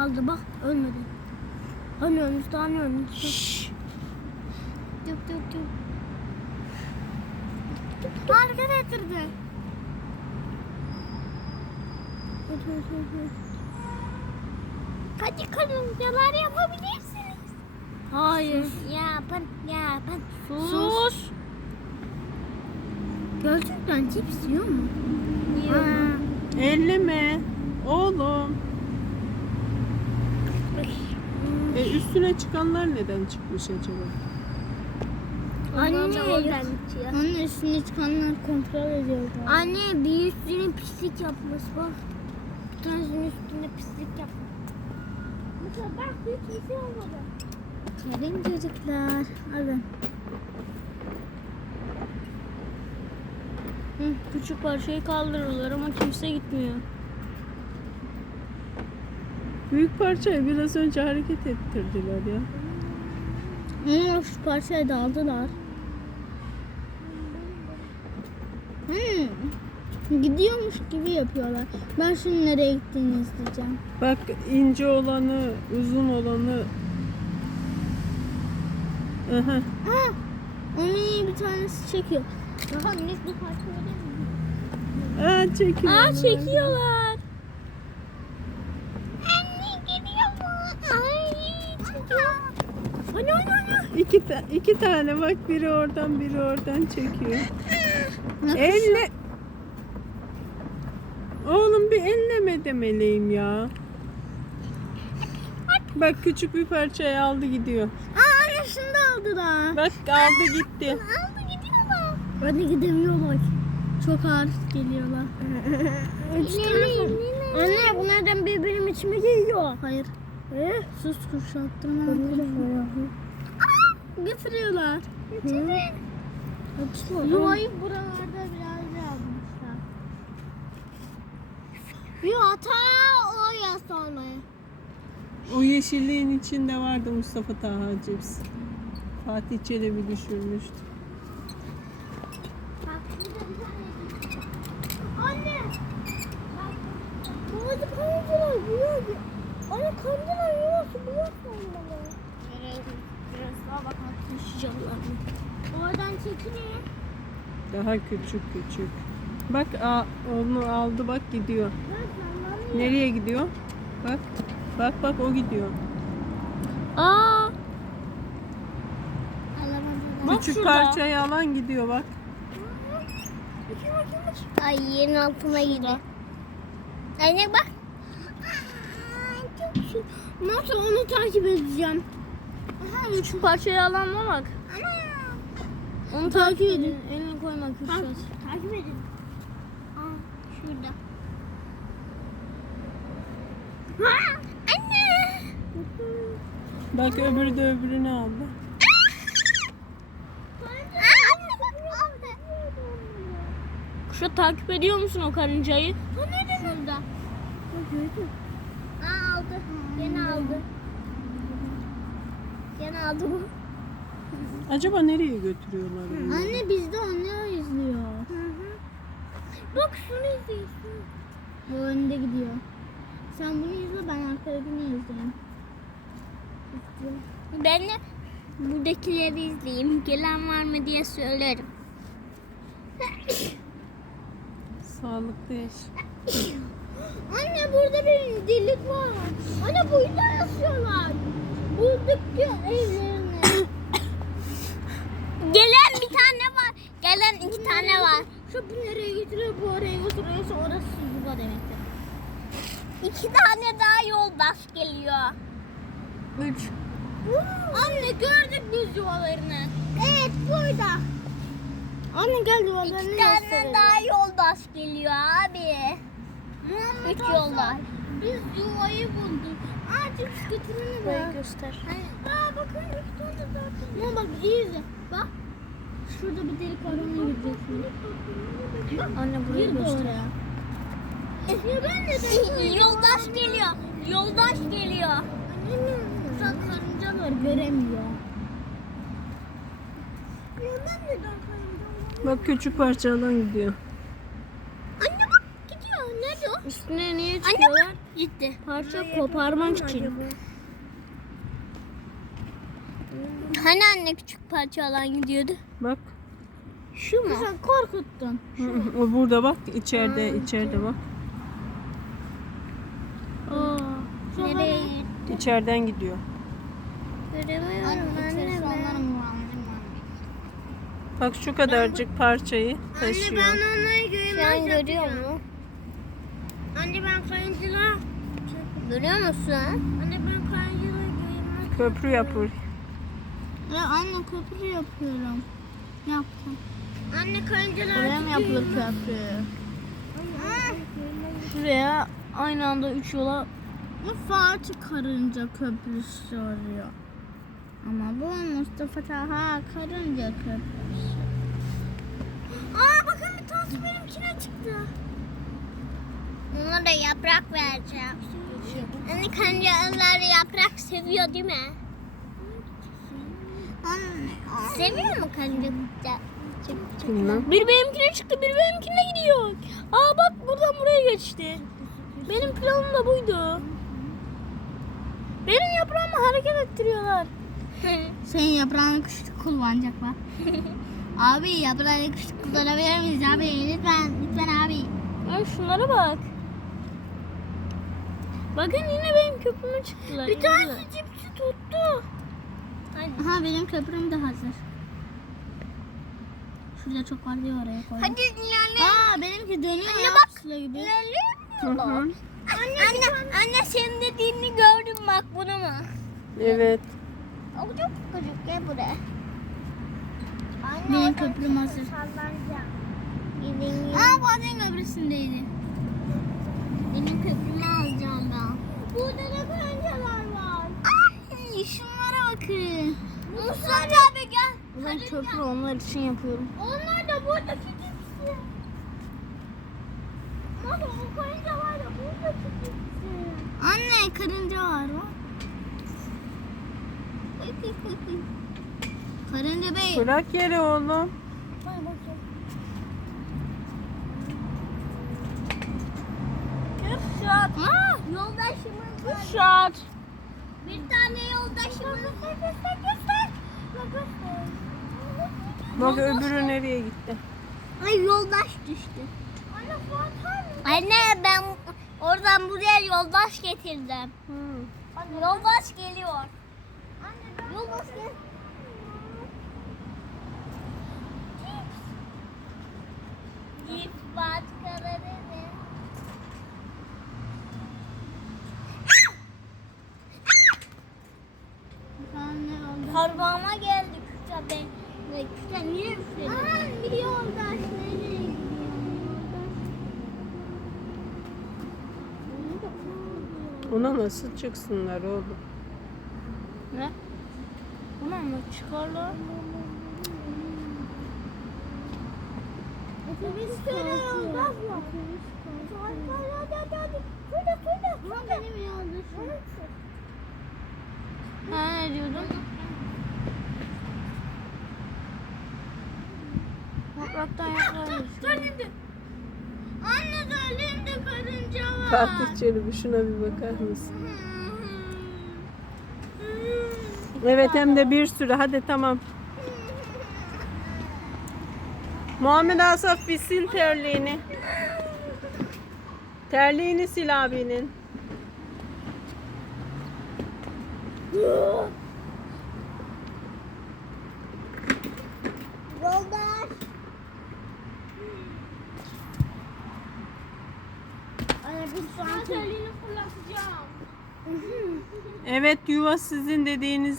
kaldı bak ölmedi. Hani ölmüş daha ne ölmüş. Tık tık tık. Hareket ettirdi. Hadi karıncalar yapabilirsiniz. Hayır. Yapın yapın. Sus. Gerçekten cips yiyor mu? Yiyor. Ha. Elleme. Oğlum. E üstüne çıkanlar neden çıkmış acaba? Anne yok. Anne üstüne çıkanlar kontrol ediyor. Anne bir üstüne pislik yapmış bak. Bir tanesinin üstüne pislik yapmış. Mesela bak hiçbir şey olmadı. Gelin çocuklar. Alın. Hı, küçük parçayı kaldırırlar ama kimse gitmiyor. Büyük parçayı biraz önce hareket ettirdiler ya. Ama şu parçayı da aldılar. Hmm. Gidiyormuş gibi yapıyorlar. Ben şunun nereye gittiğini izleyeceğim. Bak ince olanı, uzun olanı. Aha. Aa, onun iyi bir tanesi çekiyor. Bakalım biz bu parça verir mi? Aa çekiyor. Aa çekiyorlar. Hani hani hani. İki, ta- iki tane bak biri oradan biri oradan çekiyor. Elle. Oğlum bir elleme demeliyim ya. Bak küçük bir parçayı aldı gidiyor. Aa anne şunu da aldılar. Bak aldı gitti. Aldı gidiyorlar. Hadi gidemiyorlar. Çok ağır geliyorlar. Anne bu nereden birbirim içime geliyor? Hayır. Eh, sus kuşattırma. Getiriyorlar. Getirin. Yuvayı buralarda biraz yazmışlar. Yo ta o yaz olmaya. O yeşilliğin içinde vardı Mustafa Taha cips. Fatih Çelebi düşürmüştü. Bak şurada bir tane. Anne. Bak. Hadi kandılar Anne kandılar yuvası buluyorsun bana. Biraz daha bakmak Konuşacaklar mı? Oradan çekilin. Daha küçük küçük. Bak a, onu aldı bak gidiyor. Nereye gidiyor? Bak. Bak bak o gidiyor. Aa. Bak Küçük şurada. parçayı alan gidiyor bak. Ay yerin altına girdi. Anne bak. Şu. Nasıl onu takip edeceğim? Aha, şu parçayı alan mı bak? Onu takip edin. Elini koyma Bak, Kürşat. takip edin. Aa, şurada. Ha, anne. Bak öbürü de öbürünü aldı. Bak. Kürşat takip ediyor musun o karıncayı? Bu nerede? Şurada. Aa aldı. Gene aldı. Gene aldı bu. Acaba nereye götürüyorlar onu? Anne biz de onu izliyor. Bak şunu izliyorsun. Bu önde gidiyor. Sen bunu izle ben arkadakini izleyeyim. Ben de buradakileri izleyeyim. Gelen var mı diye söylerim. Sağlıklı yaş. Anne burada bir delik var. Anne burada yaşıyorlar. Buradaki evlerine. Gelen bir tane var. Gelen iki tane var. Şu bu nereye getiriyor bu oraya götürüyorsa orası yuva demektir. İki tane daha yoldaş geliyor. Üç. Anne gördük biz yuvalarını. Evet burada. Anne gel yuvalarını İki tane gösterelim. daha yoldaş geliyor abi. Muhammed Üç yollar. Biz yuvayı bulduk. Cips getirini ver. göster. Aa bakın üç tane dört tane. bak iyi izle. Bak. Şurada bir delik var ona gireceksin. Anne Gir de oraya. Ya ben de Yoldaş geliyor. Yoldaş geliyor. Uzak karıncalar göremiyor. Neden neden kayınca? Bak küçük parça alan gidiyor. Anne bak gidiyor. Nerede o? Üstüne niye çıkıyorlar? Gitti. Parça koparmak için. Hani anne küçük parçalan gidiyordu? Bak. Şu mu? Sen korkuttun. O burada bak. içeride içeride bak. Aa. Nereye gitti? İçeriden gidiyor. Göremiyorum anne ben. Bak şu kadarcık parçayı taşıyor. onları Şu an görüyor mu? Anne ben kayıntıla. Görüyor musun? Anne ben kayıntıla görmek. Köprü yapıyor. Ya anne köprü yapıyorum. Yaptım. Anne karıncalar Buraya mı yapılır köprü? Şuraya aynı anda üç yola Fatih Karınca Köprüsü oluyor. Ama bu Mustafa Taha Karınca Köprüsü. Aa bakın bir tanesi benimkine çıktı. Ona da yaprak vereceğim. Anne karıncalar yaprak seviyor değil mi? Seviyor mu? Bilmem. Bir benimkine çıktı, bir benimkine gidiyor. Aa bak buradan buraya geçti. Benim planım da buydu. Benim yaprağımı hareket ettiriyorlar. Senin yaprağını küçük kullanacaklar. abi yaprağını küçük kullanabilir miyiz abi? Lütfen, lütfen abi. Ay şunlara bak. Bakın yine benim köprüme çıktılar. Bir tanesi cipsi tuttu. Aha benim köprüm de hazır. Şurada çok var diye oraya koydum. Hadi ilerle. Aa benimki dönüyor Anne ya bak. gibi. Hı hı. Anne, anne, anne senin dediğini gördüm bak bunu mu? Evet. O çok küçük gel buraya. Anne, Benim köprüm hazır. sallanacağım. Gidin Aa bazen köprüsündeydi. Benim köprümü alacağım ben. Burada da karıncalar var. Ay şunlara bakın. Musa abi gel. Ben köprü onlar için yapıyorum. Onlar da buradaki cipsi. Nasıl o karıncalar da buradaki cipsi. Anne karınca var mı? Karınca bey. Bırak yere oğlum. Kürşat. Yoldaşımız var. Kürşat. Bir tane yoldaşımız var. Göster göster. Göster. Bak öbürü nereye gitti? Ay yoldaş düştü. Anne ben oradan buraya yoldaş getirdim. Yoldaş geliyor. Yoldaş gel. Cips başkaları ne? Anne oldu. Parmağıma geldi küçük ben. Küçük niye üfledin? Aa, bir yoldaş nereye gidiyor? Ona nasıl çıksınlar oğlum? Ne? Buna mı çıkarlar? Otobüs kere yoldaş var. Hadi hadi hadi. Şurada şurada. Bu benim yoldaşım. Ha ne diyordun? Topraktan yaklaşmış. Anne önümde karınca var. Fatih Çelebi şuna bir bakar mısın? Evet hem de bir sürü. Hadi tamam. Muhammed Asaf bir sil terliğini. Terliğini sil abinin. Yoldaş. Anne bir şu an terliğini fırlatacağım. Evet yuva sizin dediğiniz